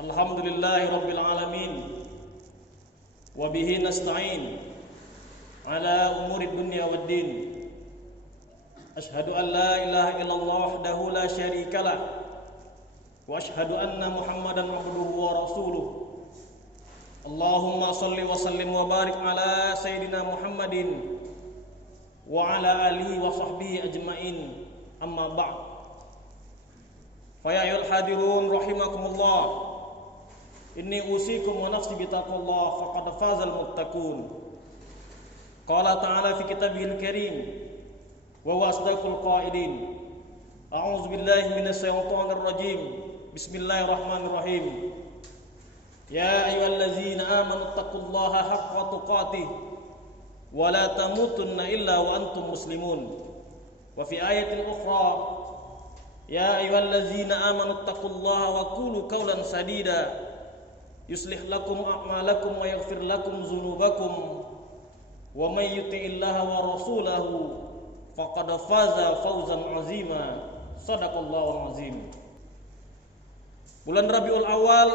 Alhamdulillahi rabbil alamin. Wa bihi nasta'in ala umuri dunya waddin. Ashhadu an la ilaha illallah wahdahu la syarika lah. Wa ashhadu anna Muhammadan abduhu wa rasuluh. Allahumma salli wa sallim wa barik ala sayyidina Muhammadin wa ala alihi wa sahbihi ajmain. Amma ba'd. Fa ya ayyuhal hadirun rahimakumullah. Inni usikum wa nafsi bitaqwallah faqad fazal muttaqun. Qala ta'ala fi kitabihil karim wa huwa asdaqul qailin. A'udzu billahi minasy syaithanir rajim. Bismillahirrahmanirrahim. Ya ayyuhallazina amanu taqullaha haqqa tuqatih wa la tamutunna illa wa antum muslimun. Wa fi ayatin ukhra ya ayyuhallazina amanu taqullaha wa qulu qawlan sadida yuslih lakum a'malakum wa yaghfir lakum dzunubakum wa may yuti'illaha wa rasulahu faqad faza fawzan 'azima. Shadaqallahu azim. Bulan Rabiul Awal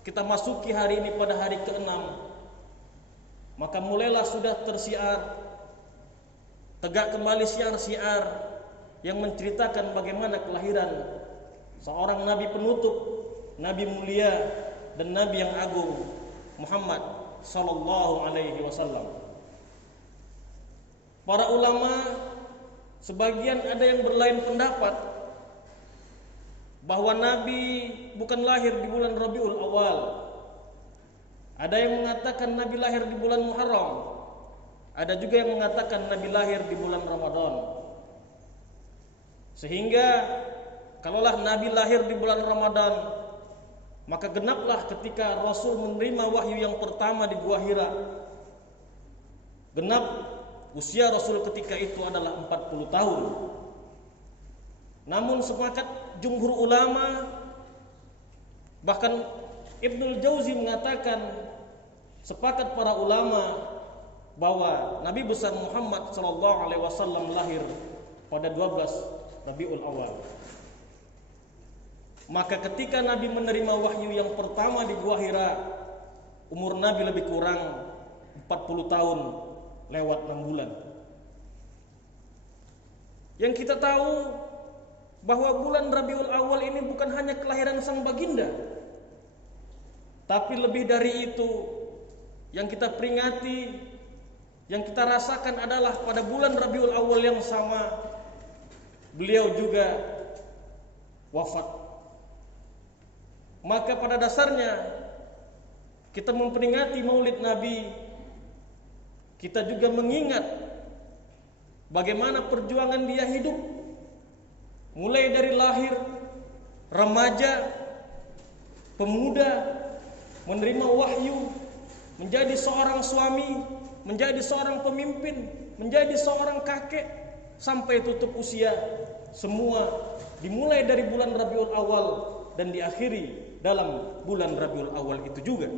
kita masuki hari ini pada hari ke-6. Maka mulailah sudah tersiar, tegak kembali siar-siar yang menceritakan bagaimana kelahiran seorang nabi penutup, nabi mulia dan nabi yang agung, Muhammad sallallahu alaihi wasallam. Para ulama sebagian ada yang berlain pendapat bahwa nabi bukan lahir di bulan Rabiul Awal. Ada yang mengatakan nabi lahir di bulan Muharram. Ada juga yang mengatakan nabi lahir di bulan Ramadan. Sehingga kalaulah nabi lahir di bulan Ramadan, maka genaplah ketika Rasul menerima wahyu yang pertama di Gua Hira. Genap usia Rasul ketika itu adalah 40 tahun. Namun sepakat jumhur ulama, bahkan Ibnul Jauzi mengatakan, sepakat para ulama bahwa Nabi besar Muhammad sallallahu alaihi wasallam lahir pada 12 Rabiul Awal. Maka ketika Nabi menerima wahyu yang pertama di Gua Hira, umur Nabi lebih kurang 40 tahun lewat 6 bulan. Yang kita tahu bahwa bulan Rabiul Awal ini bukan hanya kelahiran sang baginda, tapi lebih dari itu yang kita peringati, yang kita rasakan adalah pada bulan Rabiul Awal yang sama beliau juga wafat. Maka pada dasarnya kita memperingati Maulid Nabi, kita juga mengingat bagaimana perjuangan dia hidup, mulai dari lahir, remaja, pemuda, menerima wahyu, menjadi seorang suami, menjadi seorang pemimpin, menjadi seorang kakek, sampai tutup usia. Semua dimulai dari bulan Rabiul Awal dan diakhiri dalam bulan Rabiul Awal itu juga.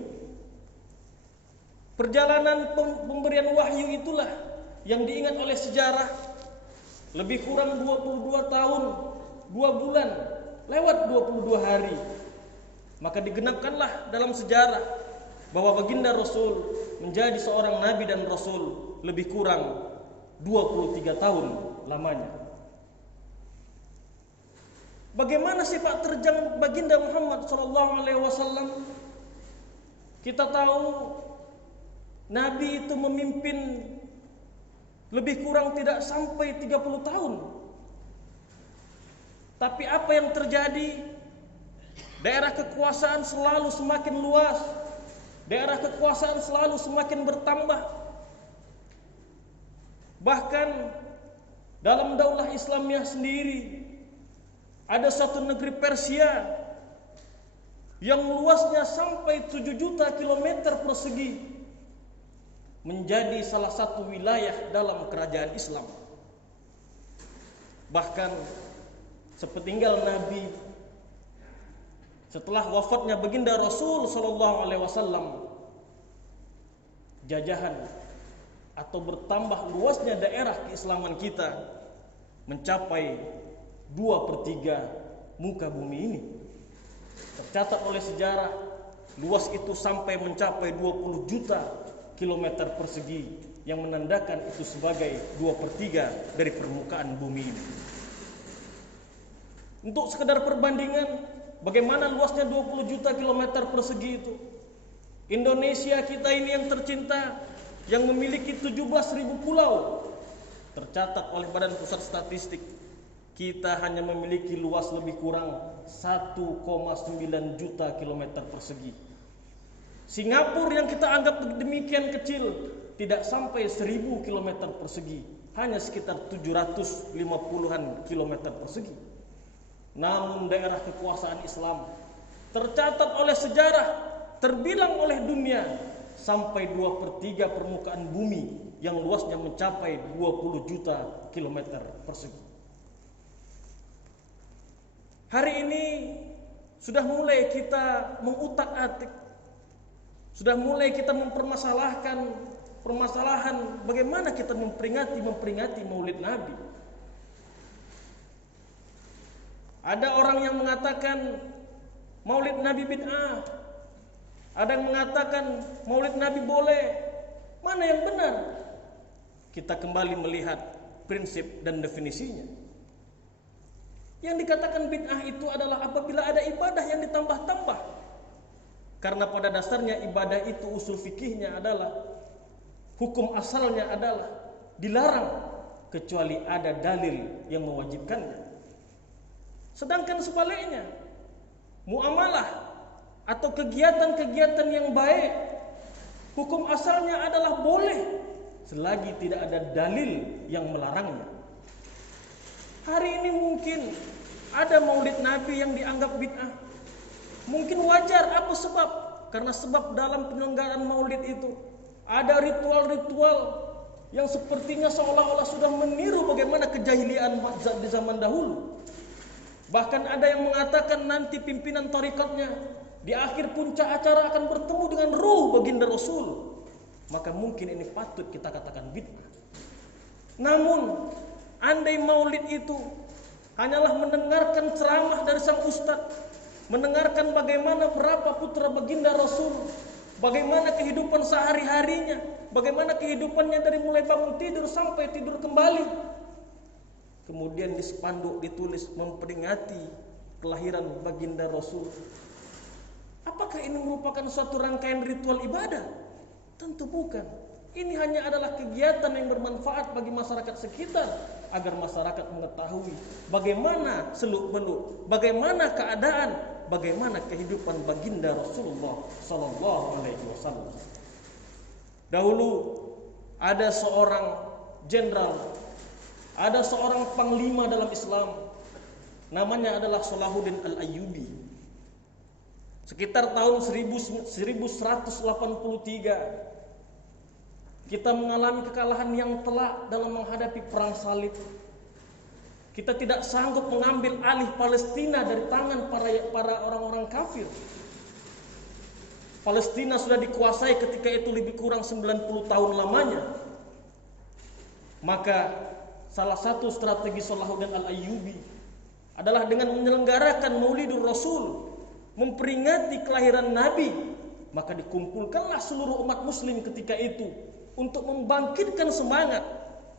Perjalanan pemberian wahyu itulah yang diingat oleh sejarah. Lebih kurang 22 tahun, 2 bulan, lewat 22 hari. Maka digenapkanlah dalam sejarah bahwa baginda Rasul menjadi seorang nabi dan rasul lebih kurang 23 tahun lamanya. Bagaimana sepak terjang baginda Muhammad sallallahu alaihi wasallam? Kita tahu Nabi itu memimpin lebih kurang tidak sampai 30 tahun. Tapi apa yang terjadi? Daerah kekuasaan selalu semakin luas. Daerah kekuasaan selalu semakin bertambah. Bahkan dalam daulah Islamiyah sendiri ada satu negeri Persia yang luasnya sampai 7 juta kilometer persegi, menjadi salah satu wilayah dalam kerajaan Islam. Bahkan sepeninggal Nabi, setelah wafatnya baginda Rasul sallallahu alaihi wasallam, jajahan atau bertambah luasnya daerah keislaman kita mencapai 2/3 muka bumi ini. Tercatat oleh sejarah, luas itu sampai mencapai 20 juta kilometer persegi, yang menandakan itu sebagai 2/3 dari permukaan bumi ini. Untuk sekedar perbandingan, bagaimana luasnya 20 juta kilometer persegi itu? Indonesia kita ini yang tercinta, yang memiliki 17.000 pulau, tercatat oleh Badan Pusat Statistik, kita hanya memiliki luas lebih kurang 1,9 juta kilometer persegi. Singapura yang kita anggap demikian kecil, tidak sampai 1000 kilometer persegi, hanya sekitar 750-an kilometer persegi. Namun daerah kekuasaan Islam tercatat oleh sejarah, terbilang oleh dunia, sampai 2/3 permukaan bumi yang luasnya mencapai 20 juta kilometer persegi. Hari ini sudah mulai kita mengutak-atik, sudah mulai kita mempermasalahkan permasalahan bagaimana kita memperingati Maulid Nabi. Ada orang yang mengatakan Maulid Nabi bid'ah, ada yang mengatakan Maulid Nabi boleh. Mana yang benar? Kita kembali melihat prinsip dan definisinya. Yang dikatakan bid'ah itu adalah apabila ada ibadah yang ditambah-tambah. Karena pada dasarnya ibadah itu usul fikihnya adalah, hukum asalnya adalah dilarang kecuali ada dalil yang mewajibkannya. Sedangkan sebaliknya, muamalah atau kegiatan-kegiatan yang baik, hukum asalnya adalah boleh selagi tidak ada dalil yang melarangnya. Hari ini mungkin ada Maulid Nabi yang dianggap bid'ah. Mungkin wajar, apa sebab? Karena sebab dalam penyelenggaraan Maulid itu ada ritual-ritual yang sepertinya seolah-olah sudah meniru bagaimana kejahilian di zaman dahulu. Bahkan ada yang mengatakan nanti pimpinan tarikatnya di akhir puncak acara akan bertemu dengan ruh baginda Rasul. Maka mungkin ini patut kita katakan bid'ah. Namun andai Maulid itu hanyalah mendengarkan ceramah dari sang ustadz, mendengarkan bagaimana berapa putra baginda Rasul, bagaimana kehidupan sehari-harinya, bagaimana kehidupannya dari mulai bangun tidur sampai tidur kembali, kemudian di spanduk ditulis memperingati kelahiran baginda Rasul, apakah ini merupakan suatu rangkaian ritual ibadah? Tentu bukan. Ini hanya adalah kegiatan yang bermanfaat bagi masyarakat sekitar, agar masyarakat mengetahui bagaimana seluk-beluk, bagaimana keadaan, bagaimana kehidupan baginda Rasulullah sallallahu alaihi wasallam. Dahulu ada seorang jenderal, ada seorang panglima dalam Islam, namanya adalah Salahuddin Al-Ayyubi. Sekitar tahun 1183 kita mengalami kekalahan yang telak dalam menghadapi perang salib. Kita tidak sanggup mengambil alih Palestina dari tangan para orang-orang kafir. Palestina sudah dikuasai ketika itu lebih kurang 90 tahun lamanya. Maka salah satu strategi Salahuddin Al-Ayyubi adalah dengan menyelenggarakan Maulidur Rasul, memperingati kelahiran Nabi. Maka dikumpulkanlah seluruh umat muslim ketika itu untuk membangkitkan semangat,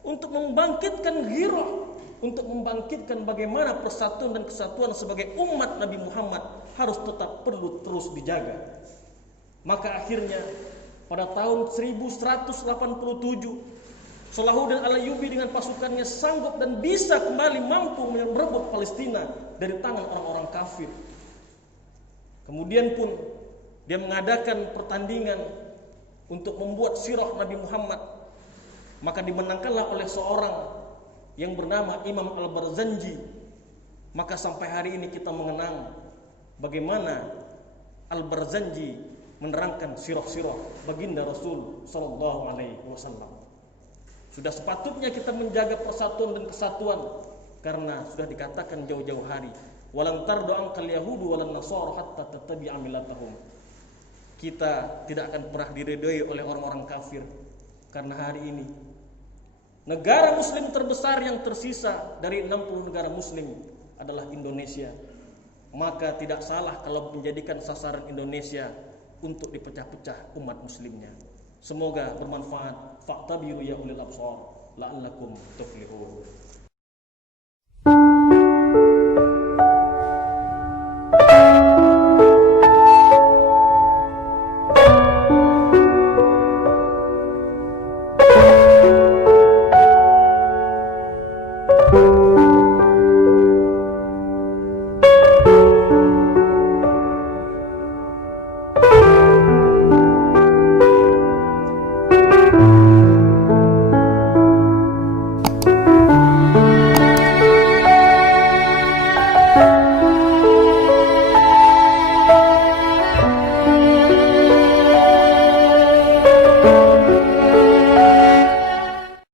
untuk membangkitkan ghirah, untuk membangkitkan bagaimana persatuan dan kesatuan sebagai umat Nabi Muhammad harus tetap perlu terus dijaga. Maka akhirnya pada tahun 1187 Salahuddin Al-Ayyubi dengan pasukannya sanggup dan bisa kembali mampu merebut Palestina dari tangan orang-orang kafir. Kemudian pun dia mengadakan pertandingan untuk membuat sirah Nabi Muhammad. Maka dimenangkanlah oleh seorang yang bernama Imam Al-Barzanji. Maka sampai hari ini kita mengenang bagaimana Al-Barzanji menerangkan sirah-sirah baginda Rasul sallallahu alaihi wasallam. Sudah sepatutnya kita menjaga persatuan dan kesatuan, karena sudah dikatakan jauh-jauh hari, walan tardu ankal yahudu walan nasara hatta tattabi'a millatahum. Kita tidak akan pernah diridhoi oleh orang-orang kafir, karena hari ini negara muslim terbesar yang tersisa dari 60 negara muslim adalah Indonesia. maka tidak salah kalau menjadikan sasaran Indonesia untuk dipecah-pecah umat muslimnya. Semoga bermanfaat. Fa'tabiru ya ulil absar la'allakum tuflihun.